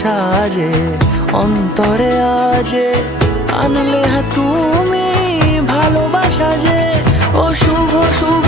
সাজে অন্তরে আজে আনলে তুমি ভালোবাসা যে। ও শুভ শুভ